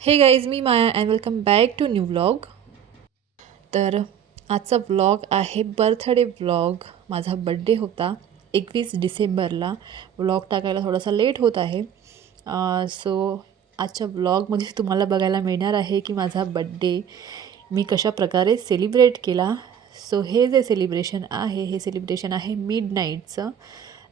Hey guys me Maya and welcome back to new vlog तर आजचा vlog आहे birthday vlog माझा बड्डे होता एकवीस डिसेंबरला. व्लॉग टाकायला थोडासा लेट होत आहे. सो आजच्या व्लॉगमध्ये तुम्हाला बघायला मिळणार आहे की माझा बड्डे मी कशा प्रकारे सेलिब्रेट केला. सो हे जे सेलिब्रेशन आहे हे सेलिब्रेशन आहे मिड नाईटचं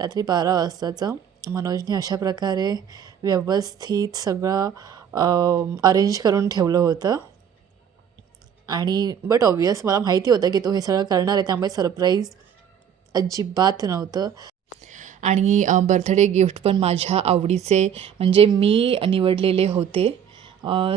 रात्री बारा वाजताचं. मनोजने अशा प्रकारे व्यवस्थित सगळं अरेंज करून ठेवलं होतं. आणि बट ऑब्वियस मला माहिती होतं की तो हे सगळं करणार आहे त्यामुळे सरप्राईज अजिबात नव्हतं. आणि बर्थडे गिफ्ट पण माझ्या आवडीचे म्हणजे मी निवडलेले होते.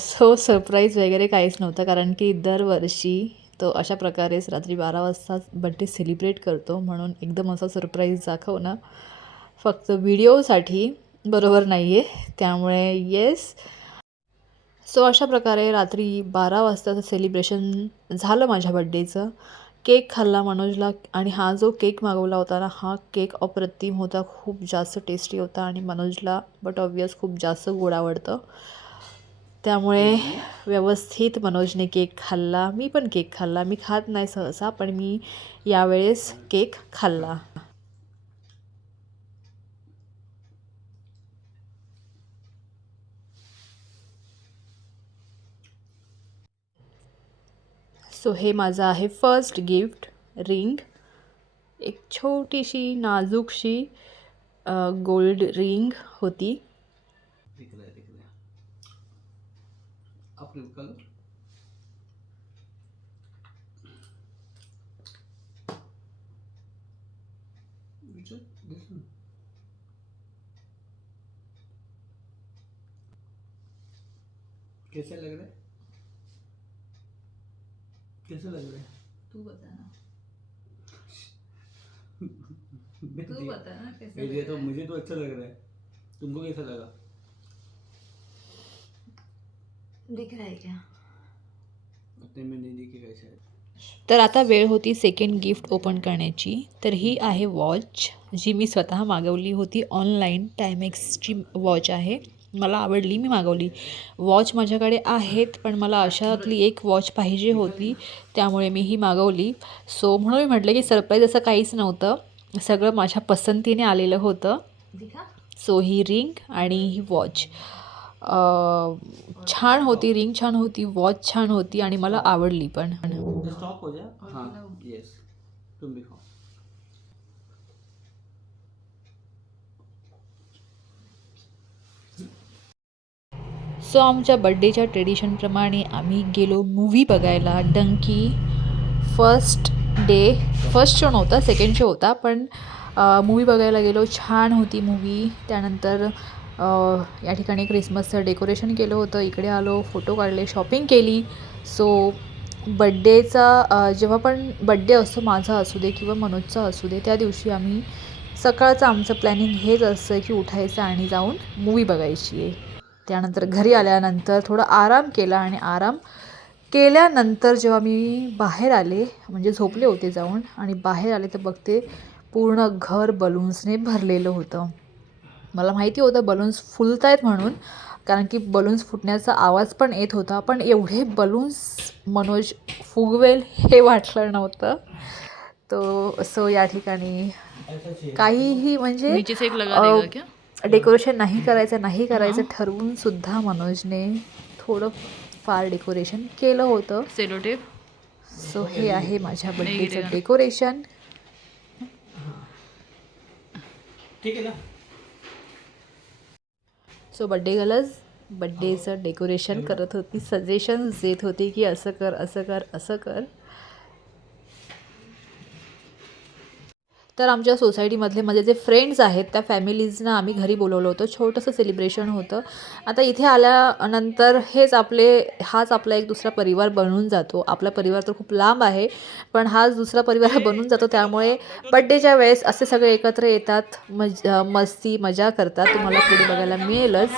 सो सरप्राईज वगैरे काहीच नव्हतं कारण की दरवर्षी तो अशा प्रकारेच रात्री बारा वाजता बड्डे सेलिब्रेट करतो म्हणून एकदम असा सरप्राईज दाखवणं फक्त व्हिडिओसाठी बरोबर नाही आहे त्यामुळे येस सो अशा प्रकारे रात्री बारा वाजताचं सेलिब्रेशन झालं माझ्या बड्डेचं केक खाल्ला मनोजला आणि हा जो केक मागवला होता ना हा केक अप्रतिम होता खूप जास्त टेस्टी होता आणि मनोजला बट ऑब्वियस खूप जास्त गोड आवडतं. त्यामुळे व्यवस्थित मनोजने केक खाल्ला. मी पण केक खाल्ला. मी खात नाही सहसा पण मी यावेळेस केक खाल्ला. सो हे माझं आहे फ़र्स्ट गिफ्ट रिंग एक छोटीशी, नाजूकशी गोल्ड रिंग होती. कैसे लग रहा है? कैसे लग रहा है तू बता ना. तू बता ना कैसे ये ये तो मुझे तो अच्छा लग रहा है. तुमको कैसा लगा? दिख रहा है क्या? उतने में नहीं दिखेगा शायद। तर आता वेळ होती सेकंड गिफ्ट ओपन करण्याची. तर ही आहे वॉच जी मी स्वतः मागवली होती ऑनलाईन टायमेक्सची वॉच आहे. मला आवडली मी मागवली. वॉच माझ्याकडे आहेत पण मला अशातली एक वॉच पाहिजे होती त्यामुळे मी ही मागवली. सो म्हणून मी म्हटलं की सरप्राईज असं काहीच नव्हतं. सगळं माझ्या पसंतीने आलेलं होतं. सो ही रिंग आणि ही वॉच. छान होती रिंग छान होती वॉच छान होती आणि मला आवडली पण स्टॉप हो जा हाँ यस तुम भी खाओ सो आमच्या बड्डेच्या ट्रेडिशनप्रमाणे आम्ही गेलो मूवी बघायला. Dunki first day first show नव्हता सेकंड शो होता पण मूवी बघायला गेलो. छान होती मूवी त्यानंतर या ठिकाणी क्रिसमसचं डेकोरेशन केलं होतं. इकडे आलो फोटो काढले शॉपिंग केली. सो बड्डेचा जेव्हा पण बड्डे असतो माझा असू दे किंवा मनोजचा असू दे त्या दिवशी आम्ही सकाळचं आमचं प्लॅनिंग हेच असतं की उठायचं आणि जाऊन मूवी बघायची आहे. त्यानंतर घरी आल्यानंतर थोडा आराम केला आणि आराम केल्यानंतर जेव्हा मी बाहेर आले म्हणजे झोपले होते जाऊन आणि बाहेर आले तर बघते पूर्ण घर बलून्सने भरलेलं होतं. मला माहिती होतं बलून्स फुलत आहेत म्हणून कारण की बलून्स फुटण्याचा आवाज पण येत होता पण एवढे बलून्स मनोज फुगवेल हे वाटलं नव्हतं. तो सो या ठिकाणी काहीही म्हणजे डेकोरेशन नाही करायचं नाही करायचं ठरवून सुद्धा मनोजने थोडं फार डेकोरेशन केलं होतं. सेलोटेप सो हे आहे माझ्या बड्डेचं डेकोरेशन ठीक है ना? सो बड्डे गर्लच बड्डेचं डेकोरेशन करत होती. सजेशन्स देत होती की असं कर असं कर असं कर. तर आमच्या सोसायटीमधले माझे जे फ्रेंड्स आहेत त्या फॅमिलीजना आम्ही घरी बोलवलं होतं. छोटंसं सेलिब्रेशन होतं. आता इथे आल्यानंतर हेच आपले हाच आपला एक दुसरा परिवार बनून जातो. आपला परिवार तर खूप लांब आहे पण हाच दुसरा परिवार बनून जातो. त्यामुळे बड्डेच्या वेळेस असे सगळे एकत्र येतात मज मस्ती मजा करतात. तुम्हाला पुढे बघायला मिळेलच.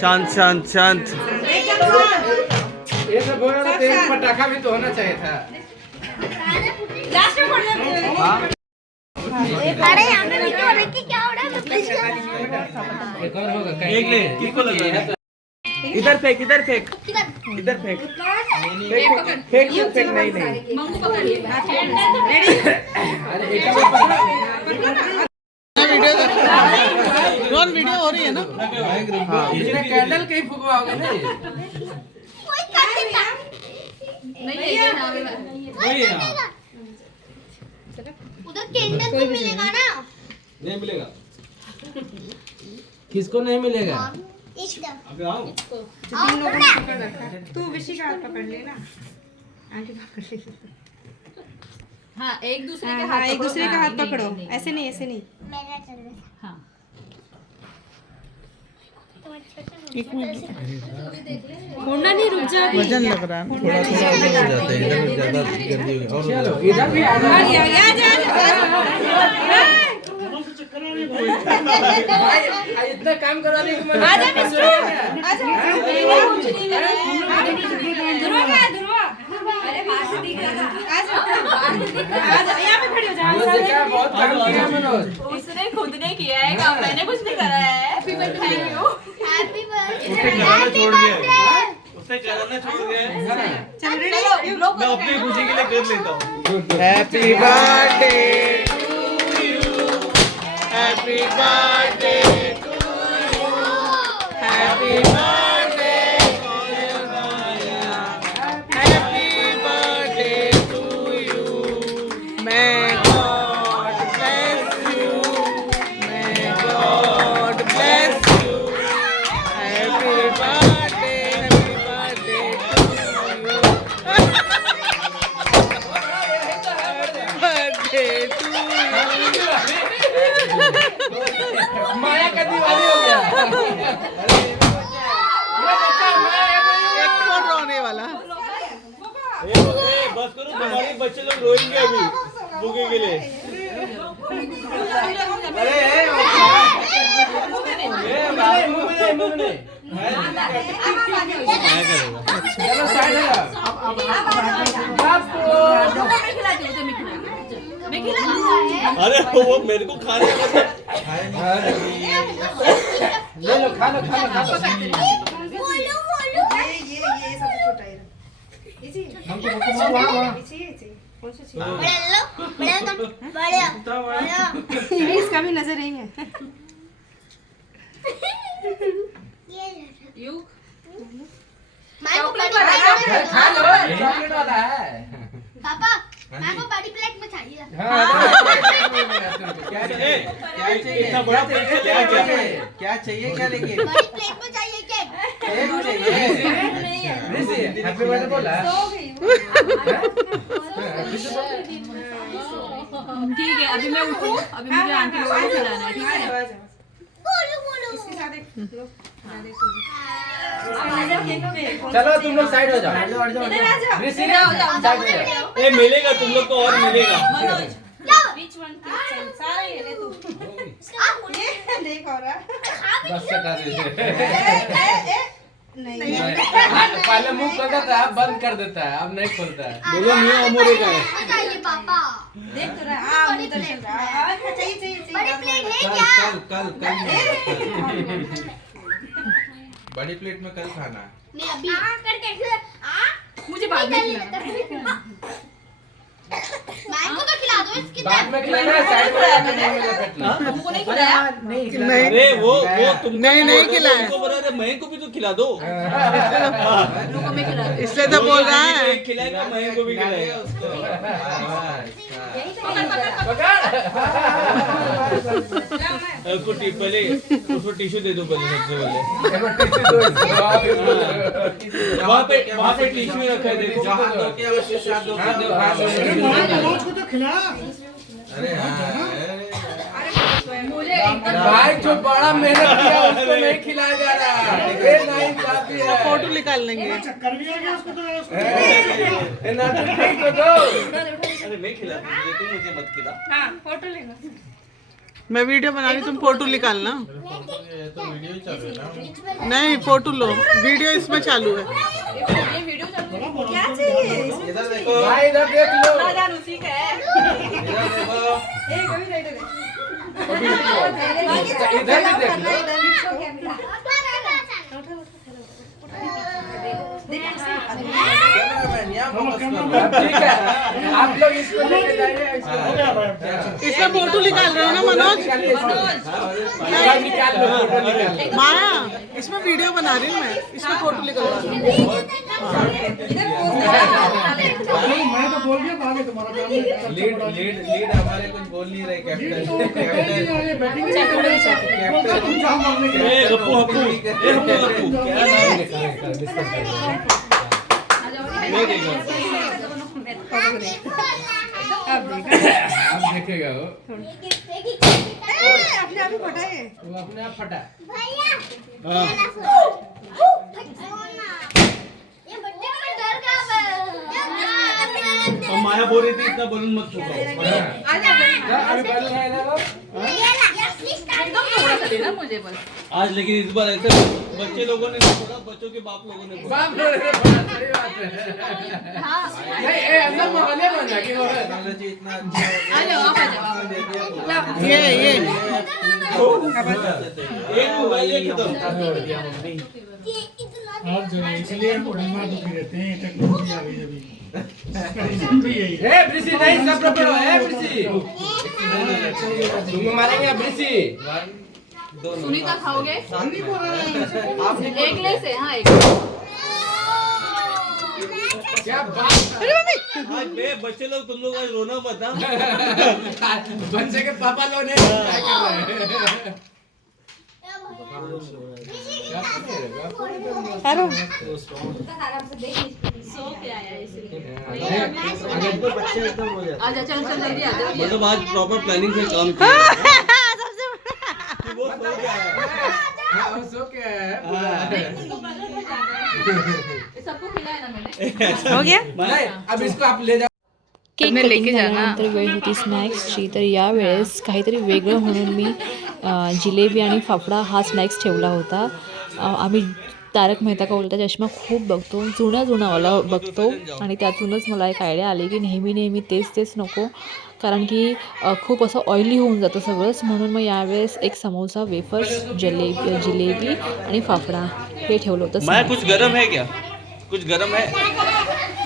शांत शांत शांत। ये सब हो रहा था तो पटाखा भी तो होना चाहिए था। अरे यहाँ पे वीडियो हो रही थी क्या हो रहा है? एक और होगा एक ले किसको लग रहा है? इधर फेंक इधर फेंक इधर फेंक। फेंक फेंक नहीं नहीं। अरे एक और ड्रोन वीडियो हो रही है ना? इसमें कैंडल कहीं फुकवाओगे नहीं कोई कर देता वही है उधर कैंडल तो मिलेगा ना? नहीं मिलेगा। किसको नहीं मिलेगा? इसका। अबे आओ। और तू विशी का पकड़ लेना आंटी पकड़ ले। हाँ एक दूसरे हाँ हाँ एक दूसरे का हाथ पकड़ो। ऐसे नहीं। ऐसे नहीं। मेरा होना नहीं रुक जा वज़न लग रहा है थोड़ा थोड़ा हो जाता है। इधर ज़्यादा और चलो इधर भी आ जाओ। भाई इतना काम करा रही है आ जा मिस्टर यहाँ पे खड़ी हो जा। क्या बहुत काम किया मनोज उसने खुद ने किया है काम मैंने कुछ नहीं करा है हैप्पी बर्थडे हैप्पी उसने कराना छोड़ दिया है। चल मैं अपनी खुशी के लिए कर लेता हूँ। Happy birthday to you happy birthday happy बच्चे लोग रोएँगे अभी भूखे के लिए। अरे हो वो मेरे को खाने मतलब ले लो खा लो खा लो खा लो बोलो बोलो। ये ये ये सबसे छोटा है इसी। हमको वहाँ वहाँ बड़ा लो बड़ा कम बड़ा बड़ा इसका भी नज़र नहीं है। ये लो चॉकलेट वाला है। पापा मैं को बड़ी प्लेट में चाहिए हाँ क्या चाहिए? इतना बड़ा प्लेट क्या क्या क्या चाहिए? क्या लेके बड़ी प्लेट में चाहिए। केक केक चाहिए। हैप्पी बर्थडे बोला। ठीक है अभी मैं उठूँ। अभी मुझे आंटी लोगों को खिलाना है ठीक है? जाओ आ जाओ बोलो बोलो इसके साथ एक लो हाँ, देखो। चलो तुम लोग साइड हो जाओ। इधर आ जाओ साइड हो जाओ। मिलेगा तुम लोग को और मिलेगा। सारे ये ले तू नहीं। पहले मुँह खोलता अब बंद कर देता है अब नहीं खोलता है। बोलो मियाँ अमोरे का है। चाहिए पापा। देख तो रहा हाँ उधर चल रहा हाँ, चाहिए चाहिए बड़ी प्लेट है कल क्या? कल कल कल बड़ी प्लेट में कल खाना मैं अभी करके आ मुझे बाद में खिलाना। तो दो इसकी बाद में खिलाना साइड में रखकर मुँह में लपेट लो तुमको नहीं खिलाया नहीं अरे वो वो तुम नहीं, नहीं खिलाया। तुमको मयंक को भी तो खिला दो रुको मैं खिला इसलिए तो बोल रहा है खिलाएगा मयंक को भी खिलाएगा उसको पहले उसको टिश्यू दे दो पहले सबसे पहले टिश्यू दो। वहाँ पे वहाँ पे टिश्यू रखा है देखो जो हाथ धो के अवश्य हाथ धो के हाथ धो- हाथ धो के- अरे हाँ, भाई जो बड़ा मेहनत किया उसको नहीं खिलाया जा रहा। ये नहीं काफ़ी है। फ़ोटो निकाल लेंगे। चक्कर भी आ ए, ना तो ठीक तो दो। अरे मैं खिला दूँगी, तू मुझे मत खिला। हाँ फ़ोटो लेना मैं वीडियो बना रही तुम फ़ोटो निकालना। ये तो वीडियो ही चल है। ना नहीं फ़ोटो लो वीडियो इसमें चालू है। क्या चाहिए? इधर देखो भाई इधर देख लो इधर देखो इधर भी देख लो। है आप लोग इसको हाँ। फ़ोटो निकाल रहे हो ना मनोज निकाल निकाल माया इसमें वीडियो बना रही हूँ मैं इसमें फ़ोटो निकलवा रही हूँ लीड लीड लीड हमारे कुछ बोल नहीं रहे कैप्टन कैप्टन ए गप्पू हप्पू ए हप्पू हप्पू क्या नाम देखा आप देखेगा वो। अपने आप ही फटा है? वो अपने आप फटा। और माया बोल रही थी इतना बलून मत फूकाओ अभी बल रहा है। ना आज लेकिन इस बार ऐसे बच्चे लोगों ने थोड़ा बच्चों के बाप लोगों ने बाप लोगों ने सही बात है। नहीं ऐसा अंदर मोहल्ले बना कि वो है टेक्नोलॉजी इतना अच्छा आ जाओ। ये ये। एक मोबाइल एक खत्म इसलिए हम उड़ीमा दुखी रहते हैं टेक्नोलॉजी आ गई अभी। रीजन भी यही है ए ब्रिसी नहीं सब पकड़ो ए ब्रिसी। तुम मारेंगे ब्रिसी। सुनीता खाओगे? एक ले से हाँ एक। क्या बात? आज बे बच्चे लोग तुम लोग आज रोना मत हाँ? बच्चे के पापा लोग ने आजा मतलब आज प्रॉपर प्लानिंग से काम किया कि वो सो गया है हाँ, सो के आया सबको खिलाया ना मैंने हो गया अब इसको आप ले जाओ केक कटिंग झाल्यानंतर वेळ होती स्नॅक्सची तर यावेळेस काहीतरी वेगळं म्हणून मी जिलेबी आणि फाफडा हा स्नॅक्स ठेवला होता. आम्ही तारक मेहता का उलटा चष्मा खूप बघतो. जुना जुनावाला बघतो. आणि त्यातूनच मला एक आयडिया आली की नेहमी नेहमी तेच तेच नको. कारण की खूप असं ऑइली होऊन जातं सगळंच. म्हणून मग यावेळेस एक समोसा वेफर्स जलेबी जिलेबी आणि फाफडा हे ठेवलं होतं. कुछ गरम है क्या? कुछ गरम है?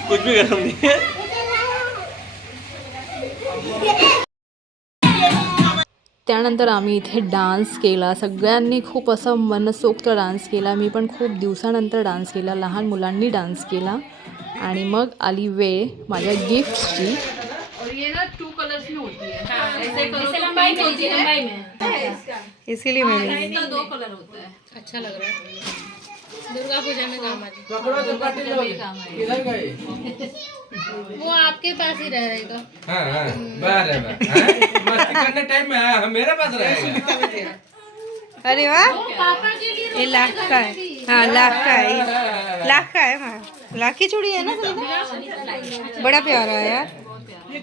कुछ भी गरम नहीं है. त्यानंतर आम्ही इथे डान्स केला. सगळ्यांनी खूप असं मनसोक्त डान्स केला. मी पण खूप दिवसानंतर डान्स केला. लहान मुलांनी डान्स केला. आणि मग आली वेळ माझ्या गिफ्टची और ये ना टू कलर्स में. होती है ऐसे करो तो पिंक होती है. इसीलिए मैंने इसका दो कलर होता है पकड़ो तो वो आपके पास ही रहेगा। हाँ हाँ बाहर है हाँ? मस्ती करने टाइम में हाँ मेरे पास रहेगा। अरे वाह। पापा के लिए ये लाख का है। हाँ लाख का है लाख का है माँ लाख की चूड़ी है ना बड़ा प्यारा है यार। ये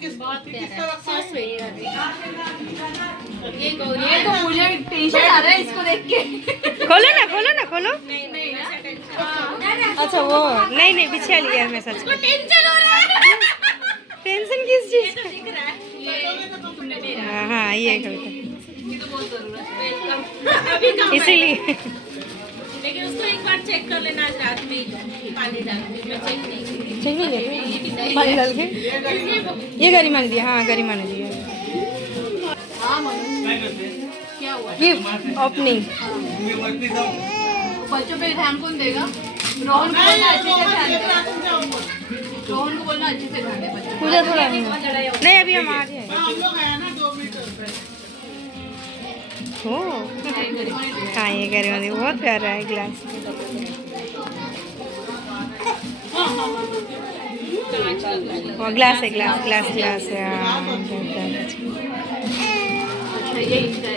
तो मुझे टेंशन आ रहा है इसको देख के। खोलो ना खोलो ना खोलो। अच्छा वो। नहीं नहीं बिछा लिया है मैं सच टेंशन हो रहा है। टेंशन किस चीज़ का हाँ। हाँ ये कविता इसीलिए। लेकिन उसको एक बार चेक कर लेना आज रात में पानी डाल के चेक नहीं चेक नहीं पानी डाल के? ये गरिमा ने दिया हाँ गरिमा ने दिया ओपनिंग बच्चों पे ध्यान कौन देगा रोहन को बोलना अच्छे से ध्यान रोहन को बोलना अच्छे से ध्यान पूजा थोड़ा नहीं अभी हम आ हैं हो हाँ ये बहुत प्यारा है ग्लास ग्लास है ग्लास ग्लास ग्लास है हाँ, ये है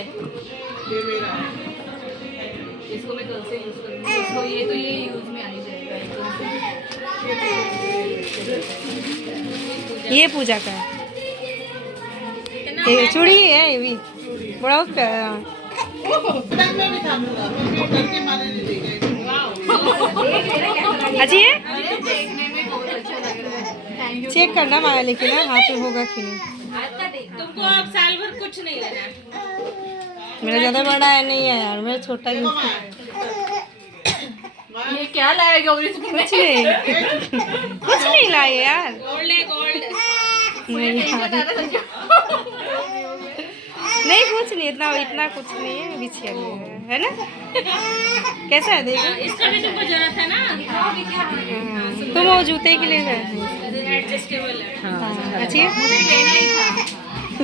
इसको मैं कल से यूज़ करूँगी इसको ये तो ये यूज़ में आ ही जाएगा ये पूजा का है। ये चूड़ी है ये भी। बड़ा में मैं अच्छी है देखने में बहुत अच्छा लग रहा है। चेक करना माया लेकिन हाथ में होगा कि नहीं। तुमको अब साल भर कुछ नहीं लेना मेरा ज़्यादा बड़ा है नहीं है यार मेरा छोटा ही ये क्या लाया गौरी कुछ नहीं। कुछ नहीं लाए यार। गोल्ड है गोल्ड नहीं यार। नहीं कुछ नहीं इतना इतना कुछ नहीं है बिछिया है है ना? कैसा है देखो। इसका भी तुमको ज़रूरत है ना? हाँ, तुम वो जूते के लिए गए एडजस्टेबल है। हाँ अच्छी। है मुझे लेना ही था।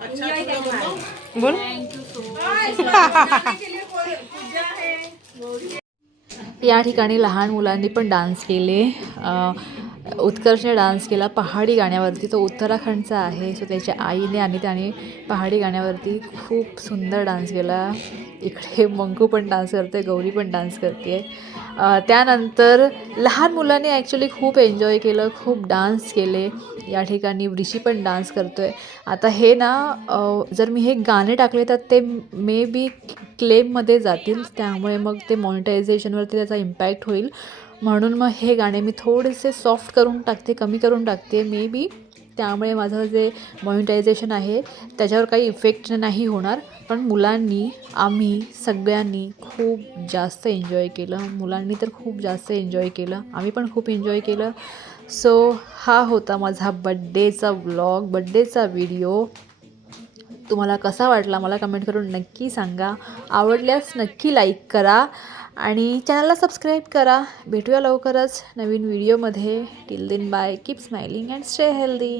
बोल? या ठिकाणी लहान मुलांनी पण डान्स केले. अ, उत्कर्षने डान्स केला. पहाडी गाण्यावरती तो उत्तराखंडचा आहे. सो त्याच्या आईने आणि त्याने पहाडी गाण्यावरती खूप सुंदर डान्स केला. इकडे मंकू पण डान्स करते गौरी पण डान्स करते त्यानंतर लहान मुलांनी ॲक्च्युली खूप एन्जॉय केलं खूप डान्स केले. या ठिकाणी ऋषी पण डान्स करतो आहे आता हे ना जर मी हे गाणे टाकले तर ते मे बी क्लेममध्ये जातील. त्यामुळे मग ते मॉनिटायझेशनवरती त्याचा इम्पॅक्ट होईल. म्हणून मग हे गाणे मी थोडेसे सॉफ्ट करून टाकते कमी करून टाकते. मे बी त्यामुळे माझं जे मॉनिटायझेशन आहे त्याच्यावर काही इफेक्ट नाही होणार. पण मुलांनी आम्ही सगळ्यांनी खूप जास्त एन्जॉय केलं. मुलांनी तर खूप जास्त एन्जॉय केलं. आम्ही पण खूप एन्जॉय केलं. सो हा होता माझा बड्डेचा व्लॉग बड्डेचा व्हिडिओ तुम्हाला कसा वाटला मला कमेंट करून नक्की सांगा. आवडल्यास नक्की लाईक करा. आणि चॅनलला सबस्क्राईब करा. भेटूया लवकरच नवीन व्हिडिओमध्ये. Till then bye keep smiling and stay healthy